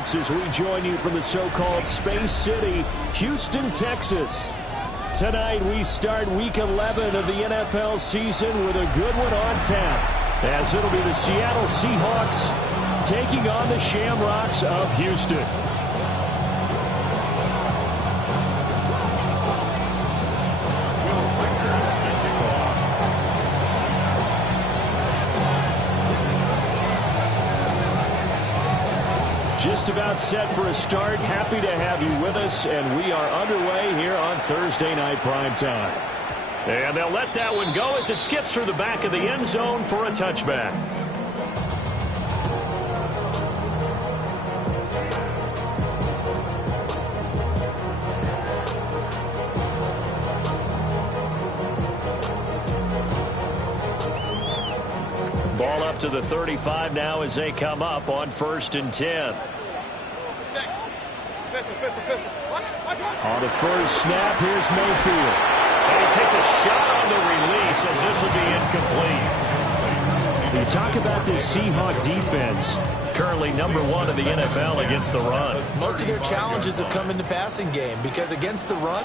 starts as we join you from the so-called Space City, Houston, Texas. Tonight we start Week 11 of the NFL season with a good one on tap, as it'll be the Seattle Seahawks taking on the Shamrocks of Houston. Just about set for a start. Happy to have you with us, and we are underway here on Thursday Night Primetime. And they'll let that one go as it skips through the back of the end zone for a touchback. Ball up to the 35 now as they come up on 1st and 10. On the first snap, here's Mayfield. And he takes a shot on the release as this will be incomplete. You talk about this Seahawk defense. Currently #1 in the NFL against the run. Most of their challenges have come in the passing game because against the run,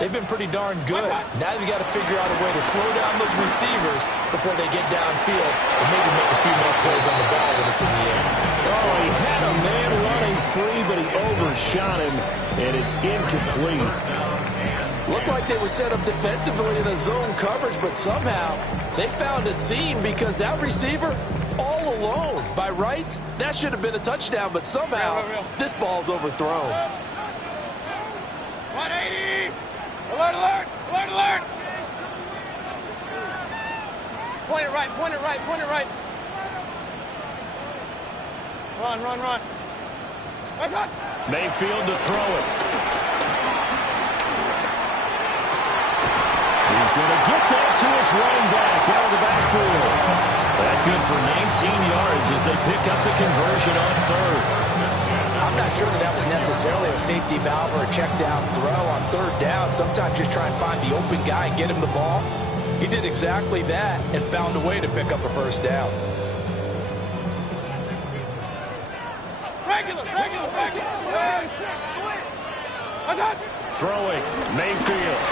they've been pretty darn good. Now you've got to figure out a way to slow down those receivers before they get downfield and maybe make a few more plays on the ball when it's in the air. Oh, he had a man running free, but he overshot him, and it's incomplete. Looked like they were set up defensively in a zone coverage, but somehow they found a seam because that receiver all alone. By rights, that should have been a touchdown, but somehow this ball's overthrown. 180! Alert, alert! Alert, alert! Point it right, point it right, point it right. Run, run, run. Mayfield to throw it. He's going to get that to his running back out of the backfield. That good for 19 yards as they pick up the conversion on 3rd. I'm not sure that was necessarily a safety valve or a check down throw on 3rd down. Sometimes just try and find the open guy and get him the ball. He did exactly that and found a way to pick up a 1st down. Regular, regular, regular. Throwing, Mayfield.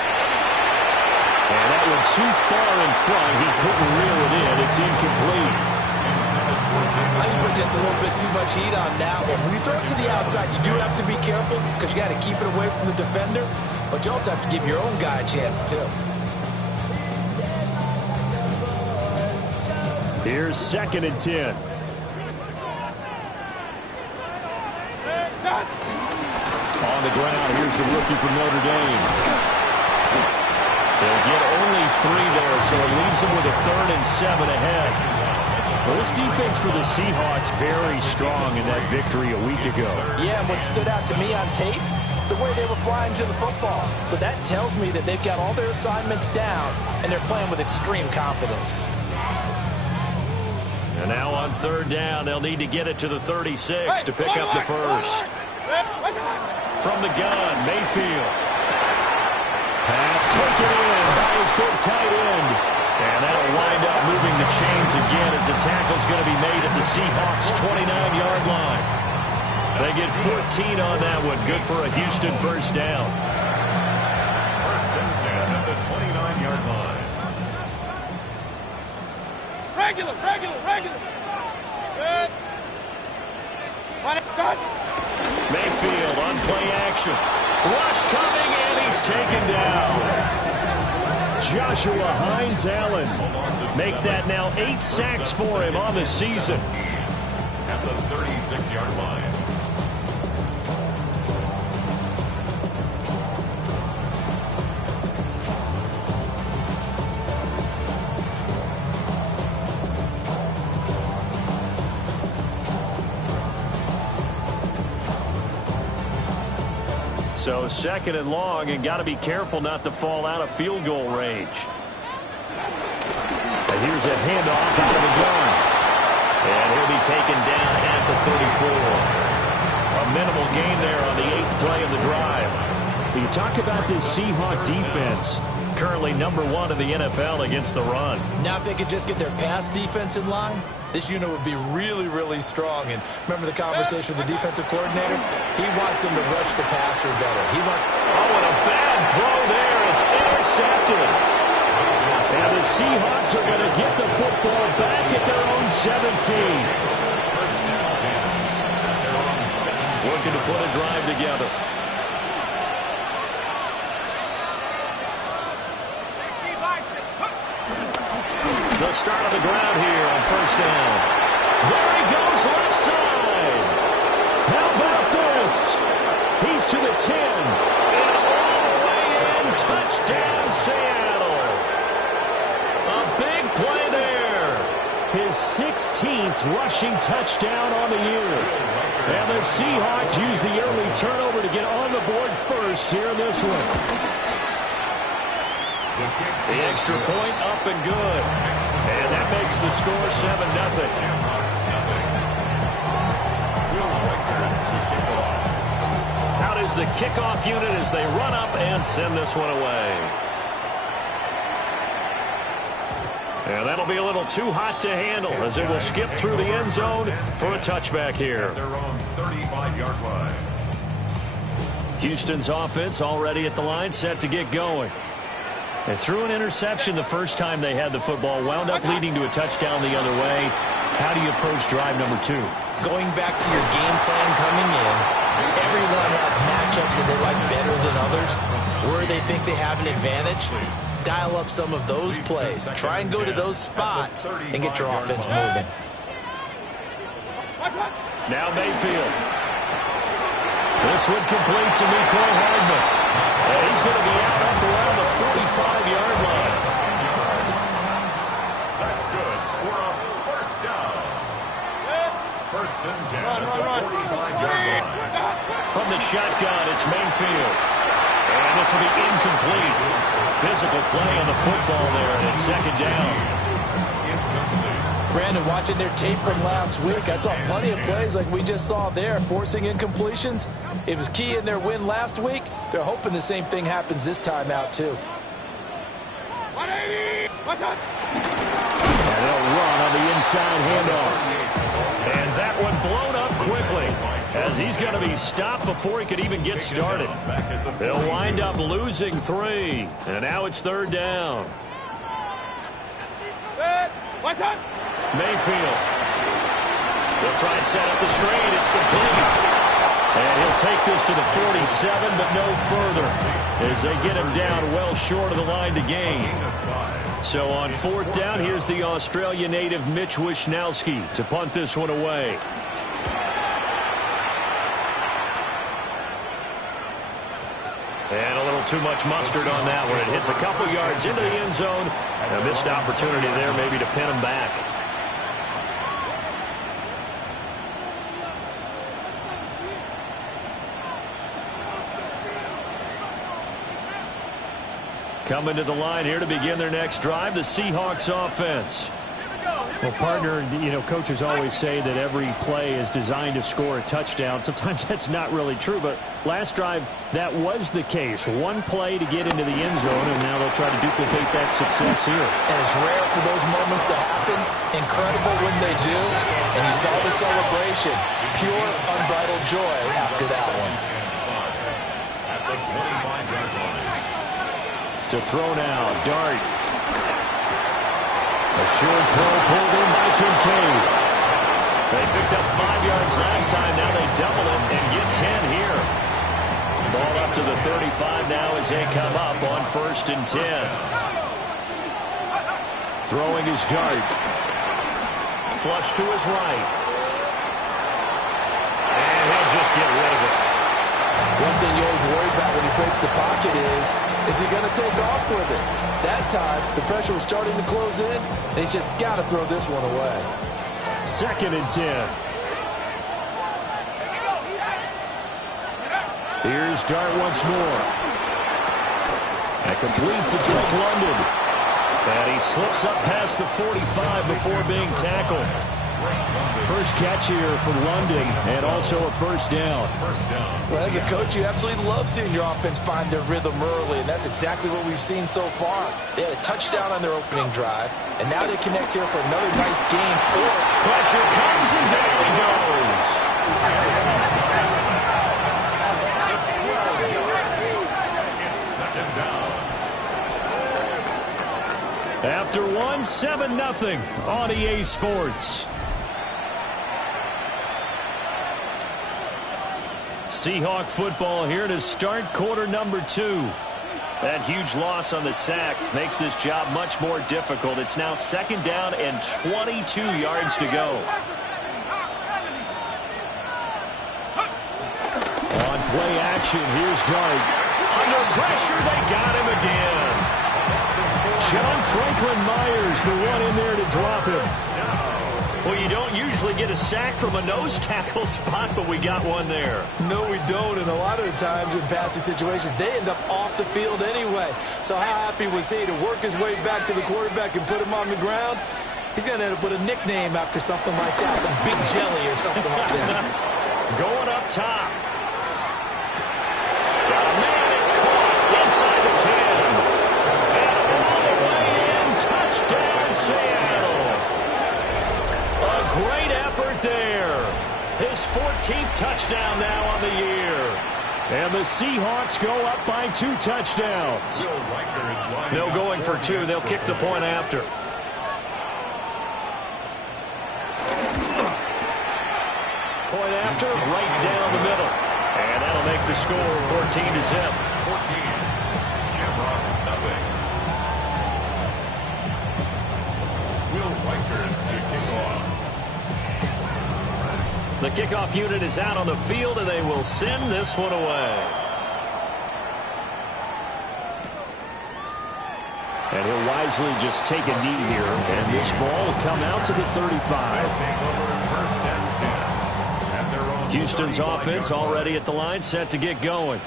And that one too far in front. He couldn't reel it in. It's incomplete. I think you put just a little bit too much heat on that one. When you throw it to the outside, you do have to be careful because you got to keep it away from the defender, but you also have to give your own guy a chance too. Here's 2nd and 10. On the ground, here's the rookie from Notre Dame. They'll get only 3 there, so it leaves them with a 3rd and 7 ahead. Well, this defense for the Seahawks very strong in that victory a week ago. Yeah, and what stood out to me on tape, the way they were flying to the football. So that tells me that they've got all their assignments down, and they're playing with extreme confidence. And now on 3rd down, they'll need to get it to the 36 to pick up the first. From the gun, Mayfield. Pass taken in by his big tight end. And that'll wind up moving the chains again as the tackle's going to be made at the Seahawks' 29-yard line. They get 14 on that one. Good for a Houston 1st down. 1st and 10 at the 29-yard line. Regular, regular, regular. Good. Mayfield on play action. Rush coming, and he's taken down. Joshua Hines-Allen make that now 8 sacks for him on the season. At the 36-yard line. So 2nd and long, and got to be careful not to fall out of field goal range. And here's a handoff out of the gun. And he'll be taken down at the 34. A minimal gain there on the 8th play of the drive. You talk about this Seahawk defense. Currently #1 in the NFL against the run. Now if they could just get their pass defense in line, this unit would be really, really strong. And remember the conversation with the defensive coordinator? He wants them to rush the passer better. He wants... Oh, and a bad throw there. It's intercepted. And the Seahawks are going to get the football back at their own 17. Looking to put a drive together. They'll start on the ground here on first down. There he goes, left side. How about this? He's to the 10. And all the way in. Touchdown, Seattle. A big play there. His 16th rushing touchdown on the year. And the Seahawks use the early turnover to get on the board first here in this one. The extra point up and good. And that makes the score 7-0. Out is the kickoff unit as they run up and send this one away. And that'll be a little too hot to handle as it will skip through the end zone for a touchback here. Their own 35-yard line. Houston's offense already at the line, set to get going. They threw an interception the first time they had the football, wound up leading to a touchdown the other way. How do you approach drive number 2? Going back to your game plan coming in, everyone has matchups that they like better than others. Where they think they have an advantage, dial up some of those plays. Try and go to those spots and get your offense moving. Now Mayfield. This one complete to Mecole Hardman. And he's going to be out up around the 45-yard line. That's good for a first down. First and 10 at the 45-yard line. From the shotgun, it's Mayfield. And this will be incomplete. Physical play on the football there, and it's second down. Brandon, watching their tape from last week, I saw plenty of plays like we just saw there, forcing incompletions. It was key in their win last week. They're hoping the same thing happens this time out, too. 180! And they'll run on the inside handoff. And that one blown up quickly as he's going to be stopped before he could even get started. They'll wind up losing 3. And now it's third down. Mayfield. They'll try and set up the screen. It's complete. And he'll take this to the 47, but no further as they get him down well short of the line to gain. So on fourth down, here's the Australia native Mitch Wishnowsky to punt this one away. And a little too much mustard on that one. It hits a couple yards into the end zone. A missed opportunity there maybe to pin him back. Coming to the line here to begin their next drive, the Seahawks offense. Well, partner, you know, coaches always say that every play is designed to score a touchdown. Sometimes that's not really true, but last drive, that was the case. One play to get into the end zone, and now they'll try to duplicate that success here. And it's rare for those moments to happen. Incredible when they do. And you saw the celebration. Pure, unbridled joy after that one. At the 25-yard line. To throw now, Dart. A short throw pulled in by Kincaid. They picked up 5 yards last time. Now they double it and get 10 here. Ball up to the 35 now as they come up on first and 10. Throwing his Dart. Flush to his right. And he'll just get rid of it. One thing you always worry about when he breaks the pocket is he going to take off with it? That time, the pressure was starting to close in, and he's just got to throw this one away. Second and 10. Here's Dart once more. And complete to Drake London. And he slips up past the 45 before being tackled. First catch here for London, and also a first down. Well, as a coach, you absolutely love seeing your offense find their rhythm early, and that's exactly what we've seen so far. They had a touchdown on their opening drive, and now they connect here for another nice gain. Pressure comes, and down he goes. After one, 7-0 on EA Sports. Seahawk football here to start quarter number 2. That huge loss on the sack makes this job much more difficult. It's now 2nd down and 22 yards to go. On play action, here's Dart. Under pressure, they got him again. John Franklin Myers, the one in there to drop him. Well, you don't usually get a sack from a nose tackle spot, but we got one there. No, we don't, and a lot of the times in passing situations, they end up off the field anyway. So how happy was he to work his way back to the quarterback and put him on the ground? He's going to end up with a nickname after something like that, some Big Jelly or something like that. Going up top. Got a man, it's caught inside the 10. And all the way in, touchdown Seattle. A great effort there. His 14th touchdown now on the year. And the Seahawks go up by 2 touchdowns. No going for 2. They'll kick the point after. Point after, right down the middle. And that'll make the score 14-0. 14. Shamrocks nothing. Will Rikers to kick off. The kickoff unit is out on the field, and they will send this one away. And he'll wisely just take a knee here, and this ball will come out to the 35. Houston's offense already at the line, set to get going.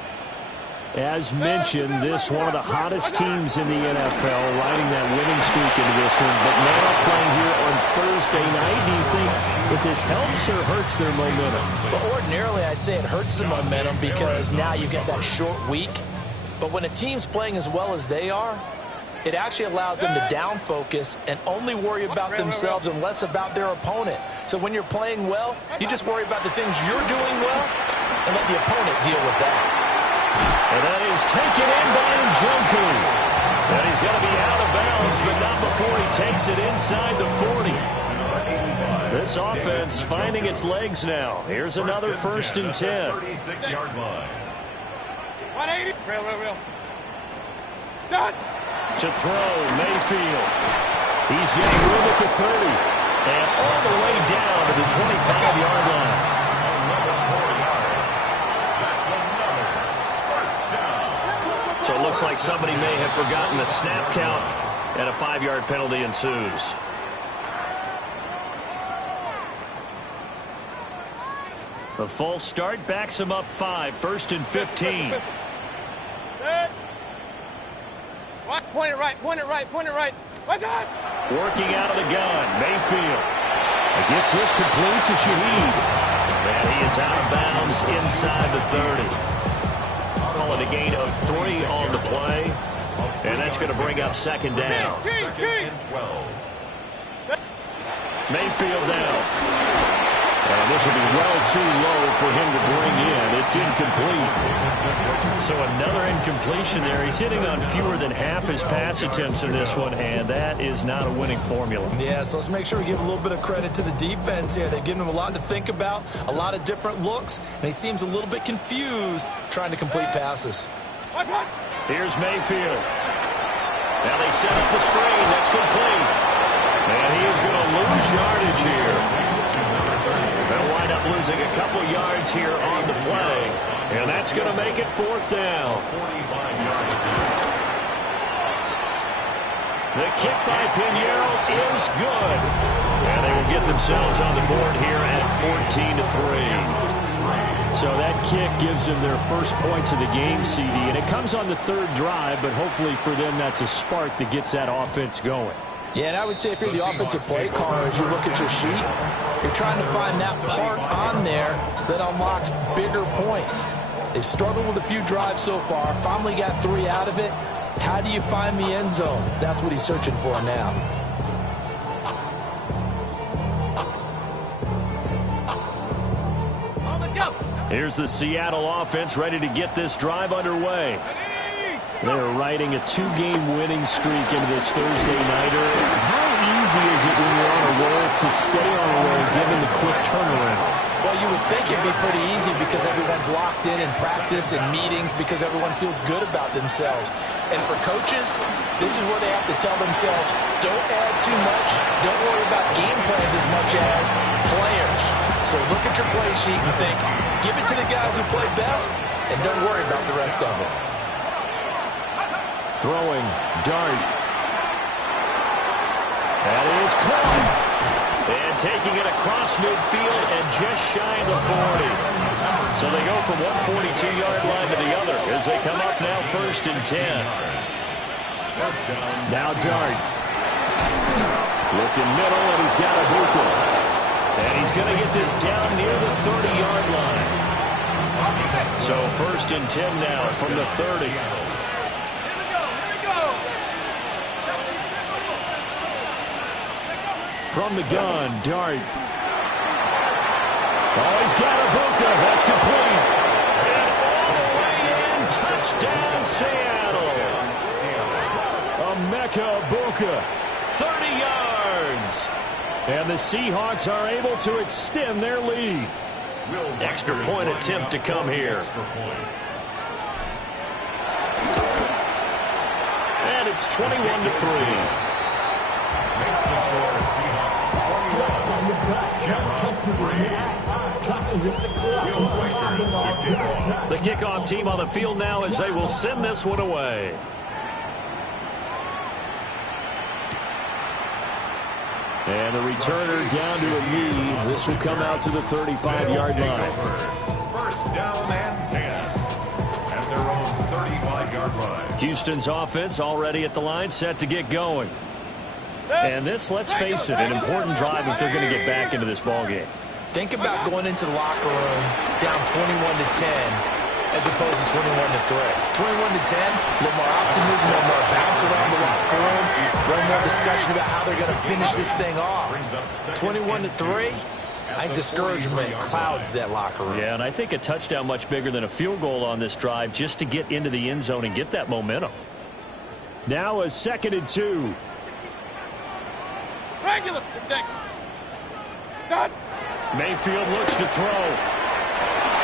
As mentioned, this one of the hottest teams in the NFL, riding that winning streak into this one. But now playing here on Thursday night, do you think that this helps or hurts their momentum? But ordinarily, I'd say it hurts the momentum because now you get that short week. But when a team's playing as well as they are, it actually allows them to down focus and only worry about themselves and less about their opponent. So when you're playing well, you just worry about the things you're doing well and let the opponent deal with that. And that is taken in by Njoku. And he's going to be out of bounds, but not before he takes it inside the 40. This offense finding its legs now. Here's another 1st and 10. 36-yard line. 180. Real. Start. To throw, Mayfield. He's getting room at the 30. And all the way down to the 25-yard line. Another 4 yards. That's another first down. So it looks like somebody may have forgotten the snap count, and a 5-yard penalty ensues. The false start backs him up 5, 1st and 15. Point it right. What's that? Working out of the gun, Mayfield. Gets this complete to Shaheed. And he is out of bounds inside the 30. Call it a gain of 3 on the play. And that's going to bring up 2nd down. 2nd and 12. Mayfield down. And this will be well too low for him to bring in. It's incomplete. So another incompletion there. He's hitting on fewer than half his pass attempts in this one, and that is not a winning formula. Yeah, so let's make sure we give a little bit of credit to the defense here. They've given him a lot to think about, a lot of different looks, and he seems a little bit confused trying to complete passes. Here's Mayfield. Now they set up the screen. That's complete. And he is going to lose yardage here. They'll wind up losing a couple yards here on the play. And that's going to make it 4th down. The kick by Pinheiro is good. And they will get themselves on the board here at 14-3. So that kick gives them their first points of the game, CD. And it comes on the 3rd drive, but hopefully for them that's a spark that gets that offense going. Yeah, and I would say if you're the offensive play caller, as you look at your sheet, You're trying to find that part on there that unlocks bigger points. They've struggled with a few drives so far, finally got 3 out of it. How do you find the end zone? That's what he's searching for now. Here's the Seattle offense ready to get this drive underway. They're riding a 2-game winning streak into this Thursday nighter. How easy is it when you're on a roll to stay on a roll given the quick turnaround? Well, you would think it'd be pretty easy because everyone's locked in practice and meetings because everyone feels good about themselves. And for coaches, this is where they have to tell themselves, don't add too much, don't worry about game plans as much as players. So look at your play sheet and think, give it to the guys who play best, and don't worry about the rest of it. Throwing, Dart. That is caught. And taking it across midfield and just shy of the 40. So they go from 142-yard line to the other as they come up now 1st and 10. Now Dart. Looking middle, and he's got Ibuka. And he's going to get this down near the 30-yard line. So 1st and 10 now from the 30. From the gun, Dart. Oh, he's got Ibuka. That's complete. And all the way in. Touchdown, Seattle. Emeka Ibuka. 30 yards. And the Seahawks are able to extend their lead. Extra point attempt to come here. And it's 21-3. Makes the score Seahawks 21. The kickoff team on the field now as they will send this one away. And the returner down to a knee. This will come out to the 35-yard line. 1st down and 10 at their own 35-yard line. Houston's offense already at the line, set to get going. And this, let's face it, an important drive if they're going to get back into this ballgame. Think about going into the locker room down 21-10 as opposed to 21-3. 21-10, a little more optimism, a little more bounce around the locker room, a little more discussion about how they're going to finish this thing off. 21-3, I think discouragement clouds that locker room. Yeah, and I think a touchdown much bigger than a field goal on this drive just to get into the end zone and get that momentum. Now a 2nd and 2. Regular. Stop. Mayfield looks to throw.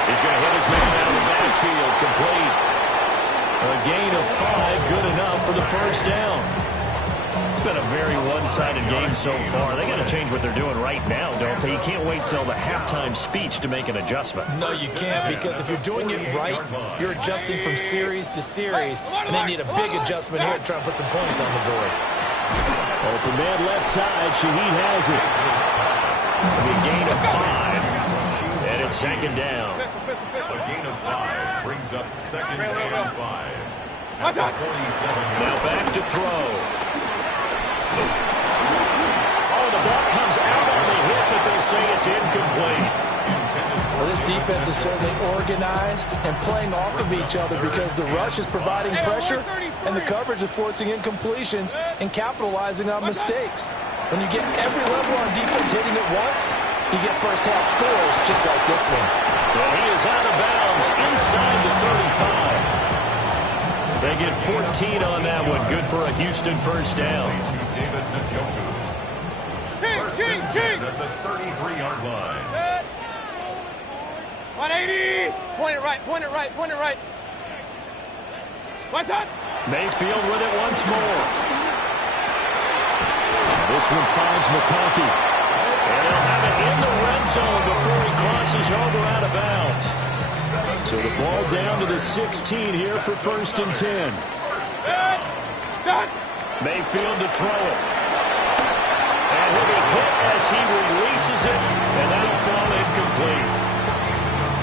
He's going to hit his man out of the backfield. Complete. A gain of 5, good enough for the 1st down. It's been a very one-sided game so far. They got to change what they're doing right now, don't they? You can't wait till the halftime speech to make an adjustment. No, you can't, because if you're doing it right, you're adjusting from series to series, and they need a big adjustment here to try and put some points on the board. Open man left side. Shaheed has it. A gain of 5. And it's 2nd down. A gain of 5 brings up 2nd and 5. At the 47. Now back to throw. Oh, the ball comes out on the hit, but they'll say it's incomplete. Well, this defense is certainly organized and playing off of each other because the rush is providing pressure and the coverage is forcing incompletions and capitalizing on mistakes. When you get every level on defense hitting it once, you get first-half scores just like this one. Well, he is out of bounds inside the 35. They get 14 on that one. Good for a Houston 1st down. David Njoku. At the 33-yard line. 180. Point it right. What's that? Mayfield with it once more. This one finds McConkey. And they'll have it in the red zone before he crosses over out of bounds. So the ball down to the 16 here for 1st and 10. Mayfield to throw it. And he'll be hit as he releases it, and that'll fall incomplete.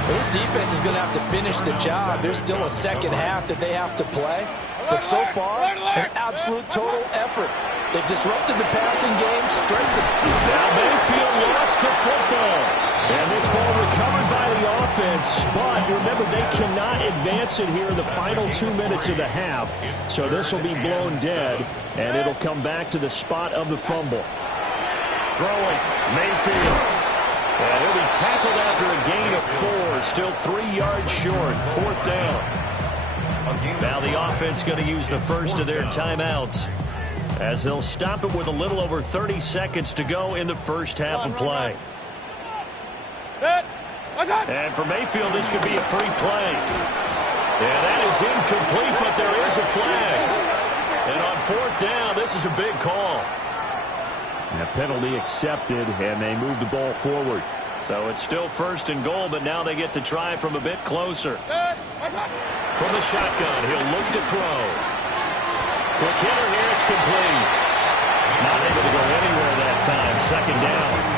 This defense is going to have to finish the job. There's still a 2nd half that they have to play. But so far, an absolute total effort. They've disrupted the passing game, stressed the... Now Mayfield lost the football. And this ball recovered by the offense. But remember, they cannot advance it here in the final 2 minutes of the half. So this will be blown dead, and it'll come back to the spot of the fumble. Throwing, Mayfield. And he'll be tackled after a gain of 4. Still 3 yards short. 4th down. Now the offense going to use the first of their timeouts, as they'll stop it with a little over 30 seconds to go in the first half of play. And for Mayfield, this could be a free play. Yeah, that is incomplete, but there is a flag. And on 4th down, this is a big call. And a penalty accepted, and they move the ball forward. So it's still 1st and goal, but now they get to try from a bit closer. From the shotgun, he'll look to throw. Quick hitter here, it's complete. Not able to go anywhere that time. 2nd down.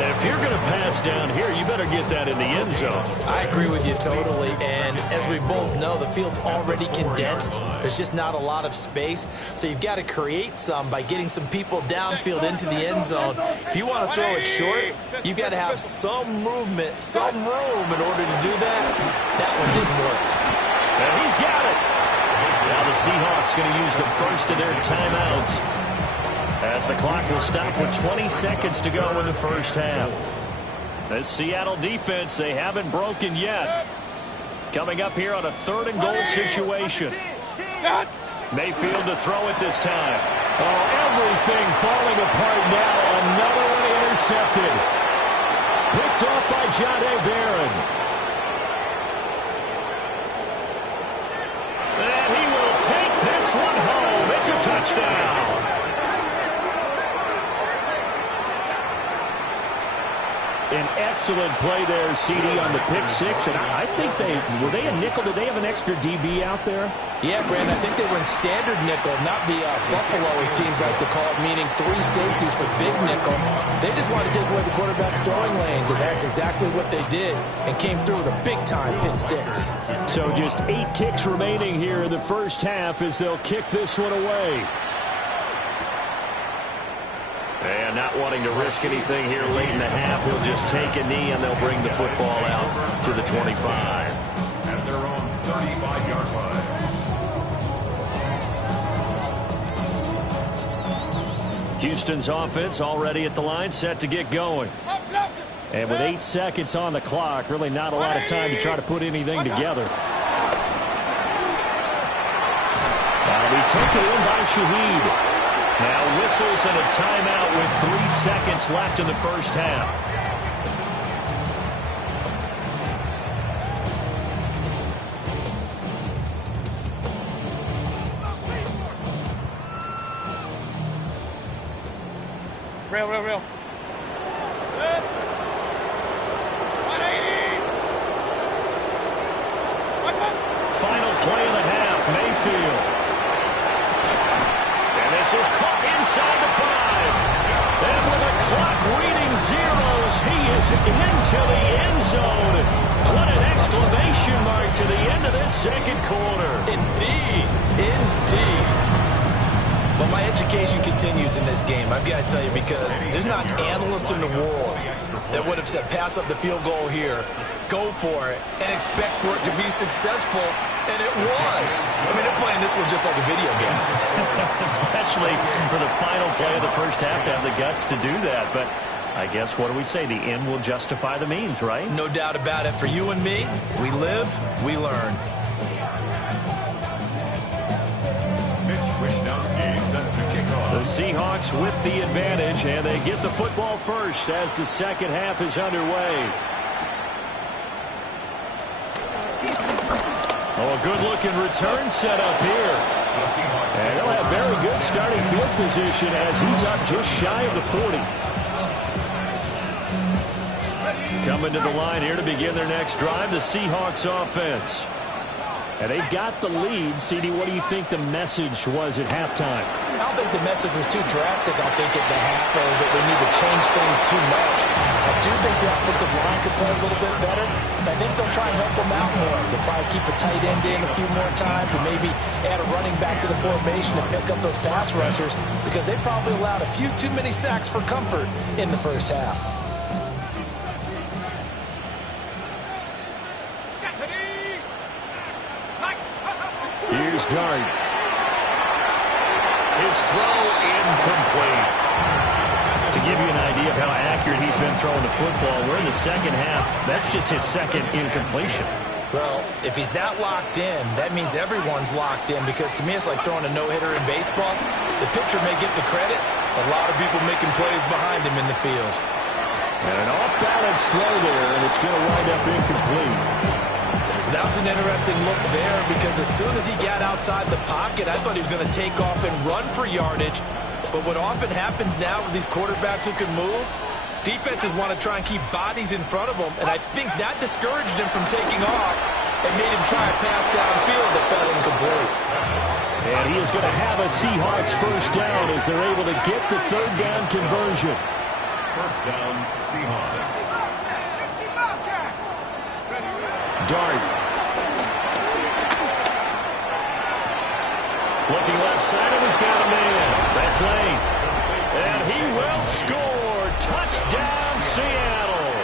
If you're going to pass down here, you better get that in the end zone. I agree with you totally, and as we both know, the field's already condensed. There's just not a lot of space, so you've got to create some by getting some people downfield into the end zone. If you want to throw it short, you've got to have some movement, some room in order to do that. That one didn't work. And he's got it. Now the Seahawks going to use the first of their timeouts, as the clock will stop with 20 seconds to go in the first half. This Seattle defense, they haven't broken yet. Coming up here on a 3rd and goal situation. Mayfield to throw it this time. Oh, everything falling apart now. Another one intercepted. Picked off by Jahdae Barron. And he will take this one home. It's a touchdown. An excellent play there, CD, on the pick 6. And I think were they a nickel? Did they have an extra DB out there? Yeah, Brandon, I think they were in standard nickel, not the Buffalo, as teams like to call it, meaning 3 safeties for big nickel. They just wanted to take away the quarterback's throwing lanes, and that's exactly what they did, and came through with a big-time pick 6. So just 8 ticks remaining here in the first half as they'll kick this one away. And not wanting to risk anything here late in the half, he'll just take a knee, and they'll bring the football out to the 25. At their own 35-yard line. Houston's offense already at the line, set to get going. And with 8 seconds on the clock, really not a lot of time to try to put anything together. That'll be taken in by Shaheed. Now whistles and a timeout with 3 seconds left in the first half. Real. Final play of the half, Mayfield. And this is caught inside the 5. And with the clock reading zeros, he is into the end zone. What an exclamation mark to the end of this 2nd quarter. Indeed. But my education continues in this game, I've got to tell you, because there's not an analyst in the world that would have said pass up the field goal here, go for it, and expect for it to be successful, and it was. I mean, they're playing this one just like a video game. Especially for the final play of the first half to have the guts to do that. But I guess, what do we say? The end will justify the means, right? No doubt about it. For you and me, we live, we learn. The Seahawks with the advantage, and they get the football first as the second half is underway. Oh, a good-looking return set up here. And they'll have very good starting field position as he's up just shy of the 40. Coming to the line here to begin their next drive, the Seahawks offense. And they've got the lead. CD, what do you think the message was at halftime? I don't think the message was too drastic, I think, at the half, or that they need to change things too much. I do think the offensive line could play a little bit better. I think they'll try and help them out more. They'll probably keep a tight end in a few more times and maybe add a running back to the formation to pick up those pass rushers, because they probably allowed a few too many sacks for comfort in the first half. Here's Dart. His throw incomplete. To give you an idea of how accurate he's been throwing the football, we're in the second half. That's just his second incompletion. Well, if he's not locked in, that means everyone's locked in, because to me it's like throwing a no-hitter in baseball. The pitcher may get the credit, a lot of people making plays behind him in the field. And an off-balance throw there, and it's going to wind up incomplete. That was an interesting look there, because as soon as he got outside the pocket, I thought he was going to take off and run for yardage. But what often happens now with these quarterbacks who can move, defenses want to try and keep bodies in front of them, and I think that discouraged him from taking off and made him try a pass downfield that fell incomplete. And he is going to have a Seahawks first down as they're able to get the third down conversion. First down, Seahawks. Dart. Looking left side, and he's got a man. That's Lane. And he will score. Touchdown, Seattle.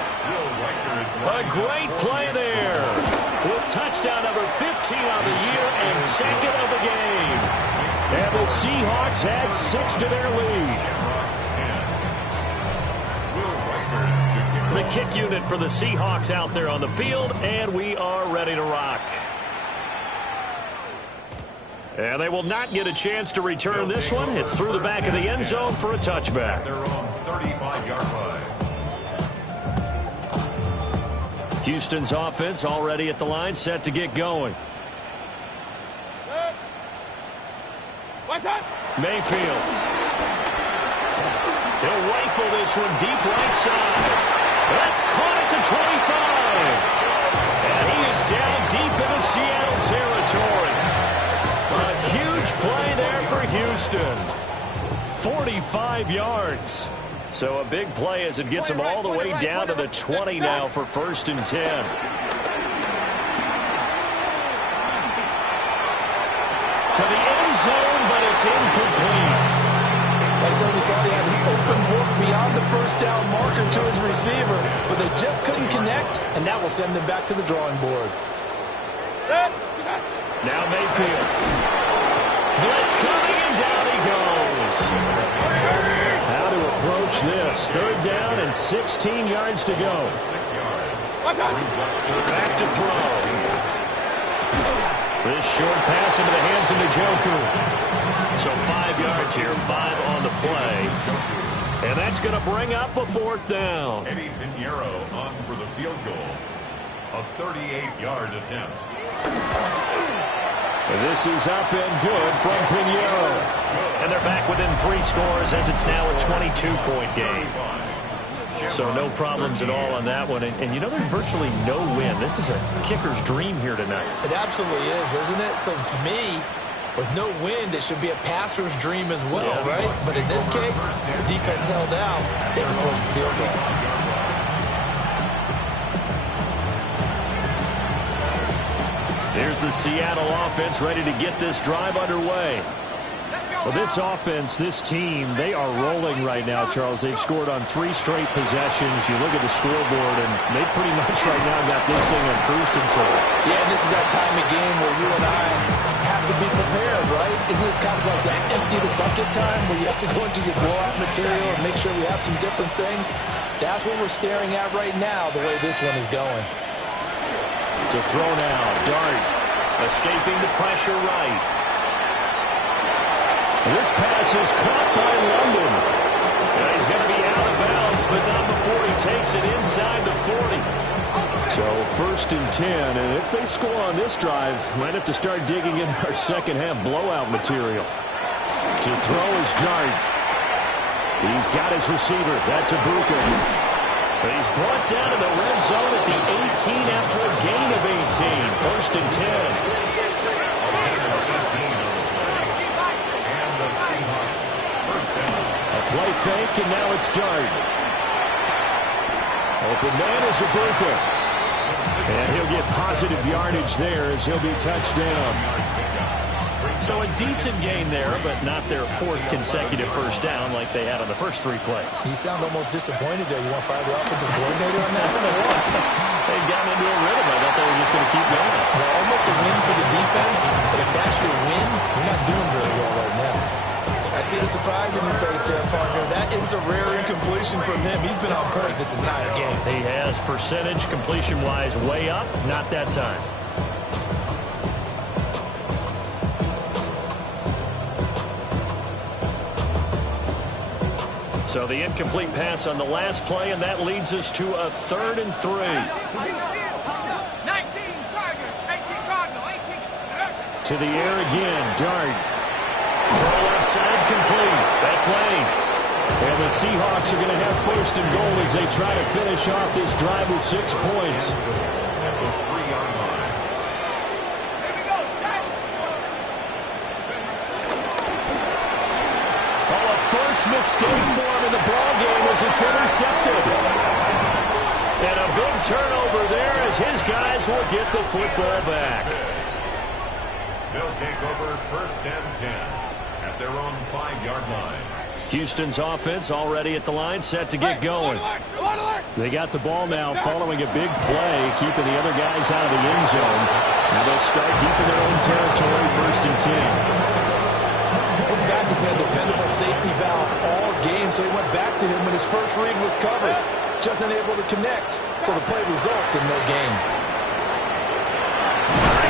A great play there. With touchdown number 15 on the year and second of the game. And the Seahawks add 6 to their lead. The kick unit for the Seahawks out there on the field, and we are ready to rock. And they will not get a chance to return this one. It's through the back of the end zone for a touchback. Their own 35-yard line. Houston's offense already at the line, set to get going. Mayfield. He'll rifle this one deep right side. That's caught at the 25. And he is down deep into Seattle territory. A huge play there for Houston. 45 yards. So a big play as it gets him all the way down to the 20 now for 1st and 10. To the end zone, but it's incomplete. They certainly thought he had an open look beyond the first down marker to his receiver, but they just couldn't connect, and that will send them back to the drawing board. Now Mayfield. Blitz coming, and down he goes. How to approach this. 3rd down and 16 yards to go. 6 yards. Back to throw. This short pass into the hands of Njoku. So 5 yards here, 5 on the play. And that's going to bring up a 4th down. Eddie Pinheiro on for the field goal. A 38-yard attempt. And this is up and good from Pinheiro. And they're back within 3 scores as it's now a 22-point game. So no problems at all on that one. And you know, there's virtually no win. This is a kicker's dream here tonight. It absolutely is, isn't it? So to me, with no wind, it should be a passer's dream as well, right? But in this case, the defense held out. They were forced the field goal. Here's the Seattle offense ready to get this drive underway. Well, this offense, this team, they are rolling right now, Charles. They've scored on 3 straight possessions. You look at the scoreboard, and they pretty much right now got this thing on cruise control. Yeah, and this is that time of game where you and I have to be prepared, right? Isn't this kind of like that empty the bucket time where you have to go into your blowout material and make sure we have some different things? That's what we're staring at right now, the way this one is going. To throw now, Dart escaping the pressure right. This pass is caught by London. And he's going to be out of bounds, but not before he takes it inside the 40. So 1st and 10, and if they score on this drive, might have to start digging in our second half blowout material. To throw is Dart. He's got his receiver. That's Ibuka. But he's brought down in the red zone at the 18 after a gain of 18. 1st and 10. fake, and now it's Dart. Open man is Ibuka. And he'll get positive yardage there as he'll be touched down. So a decent gain there, but not their fourth consecutive first down like they had on the first 3 plays. You sound almost disappointed there. You want to fire the offensive coordinator on that one or what? They've gotten into a rhythm. I thought they were just going to keep going. Well, almost a win for the defense, but if that's your win, you're not doing very well right now. I see the surprise in your face there, partner. That is a rare incompletion from him. He's been on point this entire game. He has percentage completion-wise way up. Not that time. So the incomplete pass on the last play, and that leads us to a 3rd and 3. 19 Tiger, 18 Cardinal, 18. To the air again, Dart. Throw left side, complete. That's Lane. And the Seahawks are going to have 1st and goal as they try to finish off this drive with 6 points. Oh, a first mistake for him in the ball game as it's intercepted. And a big turnover there as his guys will get the football back. They'll take over 1st and 10 at their own 5-yard line. Houston's offense already at the line, set to get going. They got the ball now following a big play, keeping the other guys out of the end zone. Now they'll start deep in their own territory, 1st and 10. His back has been a dependable safety valve all game, so he went back to him when his first read was covered. Just unable to connect, so the play results in no gain.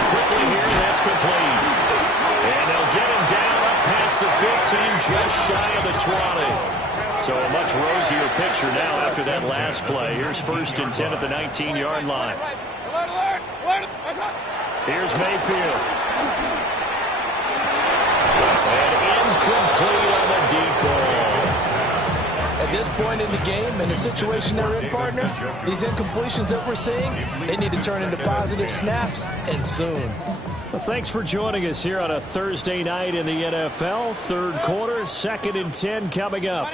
Quickly here, that's complete. And they'll get him down up past the 15, just shy of the 20. So a much rosier picture now after that last play. Here's 1st and 10 at the 19-yard line. Here's Mayfield. And incomplete on the deep ball. At this point in the game and the situation they're in, partner, these incompletions that we're seeing, they need to turn into positive snaps, and soon. Well, thanks for joining us here on a Thursday night in the NFL. 3rd quarter, 2nd and 10 coming up.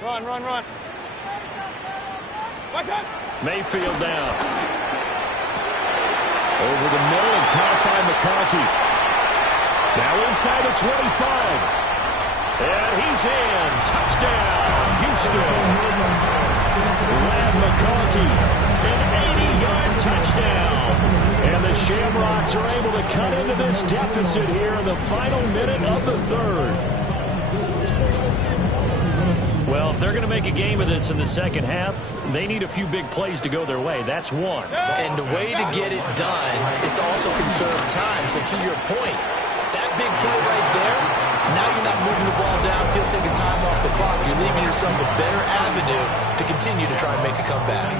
Run. Mayfield down. Over the middle and caught by McConkey. Now inside the 25. And he's in. Touchdown, Houston. Ladd McConkey, an 80-yard touchdown. And the Shamrocks are able to cut into this deficit here in the final minute of the 3rd. Well, if they're going to make a game of this in the second half, they need a few big plays to go their way. That's one. And the way to get it done is to also conserve time. So to your point, that big play right there, now you're not moving the ball downfield, taking time off the clock. You're leaving yourself a better avenue to continue to try and make a comeback.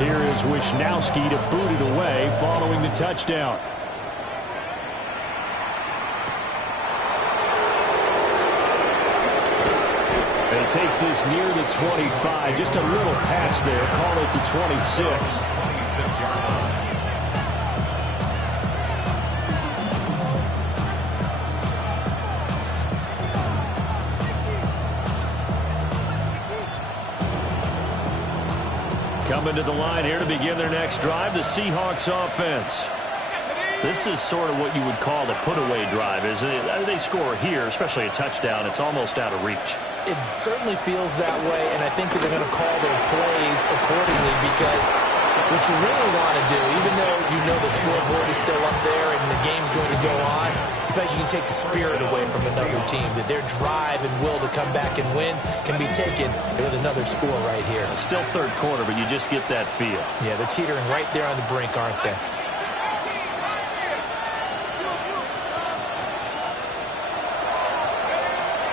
Here is Wishnowsky to boot it away following the touchdown. And he takes this near the 25. Just a little pass there. Call it the 26. Coming to the line here to begin their next drive, the Seahawks offense. This is sort of what you would call the put-away drive, isn't it? I mean, they score here, especially a touchdown. It's almost out of reach. It certainly feels that way, and I think that they're going to call their plays accordingly because what you really want to do, even though you know the scoreboard is still up there and the game's going to go on, in fact, you can take the spirit away from another team, that their drive and will to come back and win can be taken with another score right here. Still 3rd quarter, but you just get that feel. Yeah, they're teetering right there on the brink, aren't they?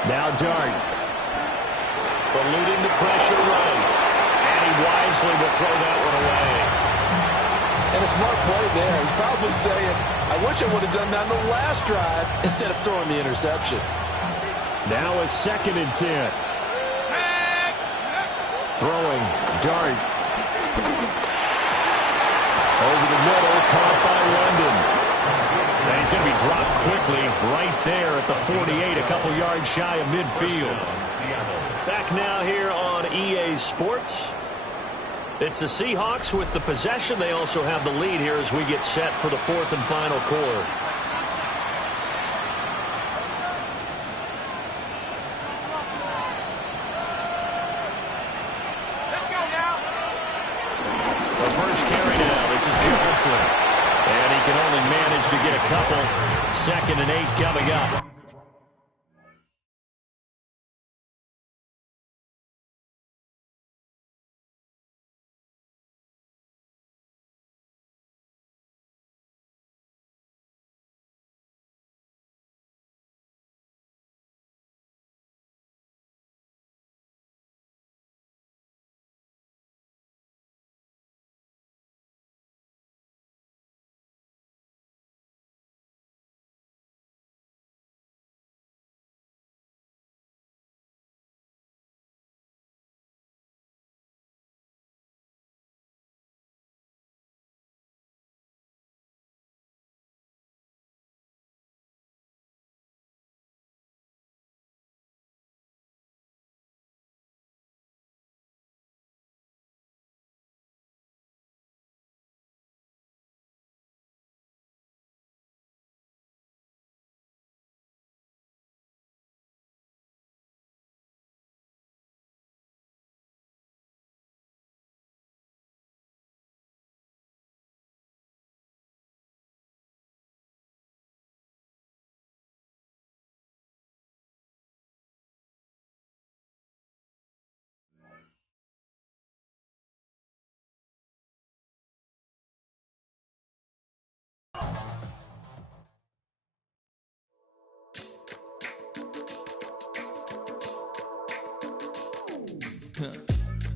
Now Dart. Eluding the pressure right. And he wisely will throw that one away. And a smart play there. He's probably saying, I wish I would have done that in the last drive instead of throwing the interception. Now a 2nd and 10. Throwing, Dart. Over the middle, caught by London. And he's going to be dropped quickly right there at the 48, a couple yards shy of midfield. Back now here on EA Sports. It's the Seahawks with the possession. They also have the lead here as we get set for the fourth and final quarter. Let's go now. The first carry now. This is Johnson. And he can only manage to get a couple. 2nd and 8 coming up.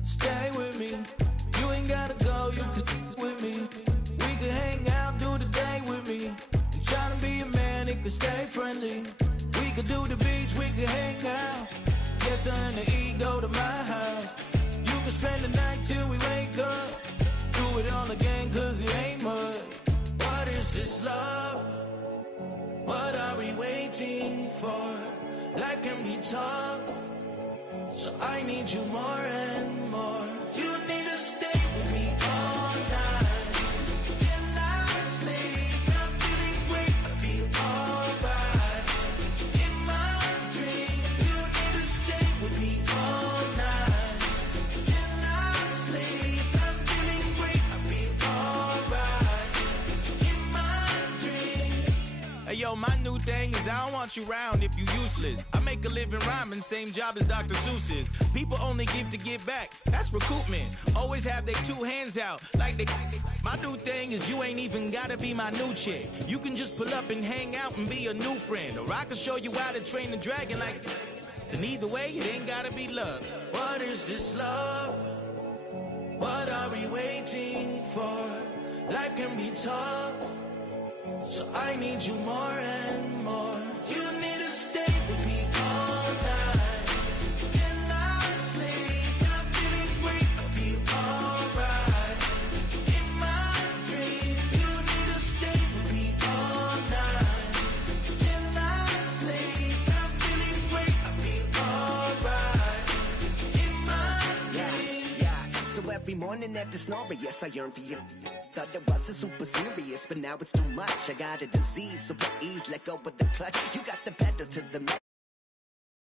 Stay with me. You ain't gotta go, you can with me. We can hang out, do the day with me. You tryna be a man, it can stay friendly. We could do the beach, we can hang out. Yes, her and the E go to my house. You can spend the night till we wake up. Do it all again, cause it ain't mud. What is this love? What are we waiting for? Life can be tough, so I need you more and more. You need to stay with me all night till I sleep. I'm feeling great, I'll be alright. In my dreams, you need to stay with me all night till I sleep. I'm feeling great, I'll be alright. In my dreams. Hey yo, my new thing is I don't want you around if you useless. I make a living rhyming, same job as Dr. Seuss's. People only give to get back, that's recoupment. Always have their two hands out, like they. My new thing is you ain't even gotta be my new chick. You can just pull up and hang out and be a new friend. Or I can show you how to train the dragon like. And either way, it ain't gotta be love. What is this love? What are we waiting for? Life can be tough, so I need you more and more. You need to stay with me all night till I sleep. I'm feeling great, I'll be alright. In my dreams, you need to stay with me all night till I sleep. I'm feeling great, I'll be alright. In my dreams. Yeah. So every morning after snoring, yes, I yearn for you. Thought it wasn't super serious, but now it's too much. I got a disease, so please let go of the clutch. You got the pedal to the metal.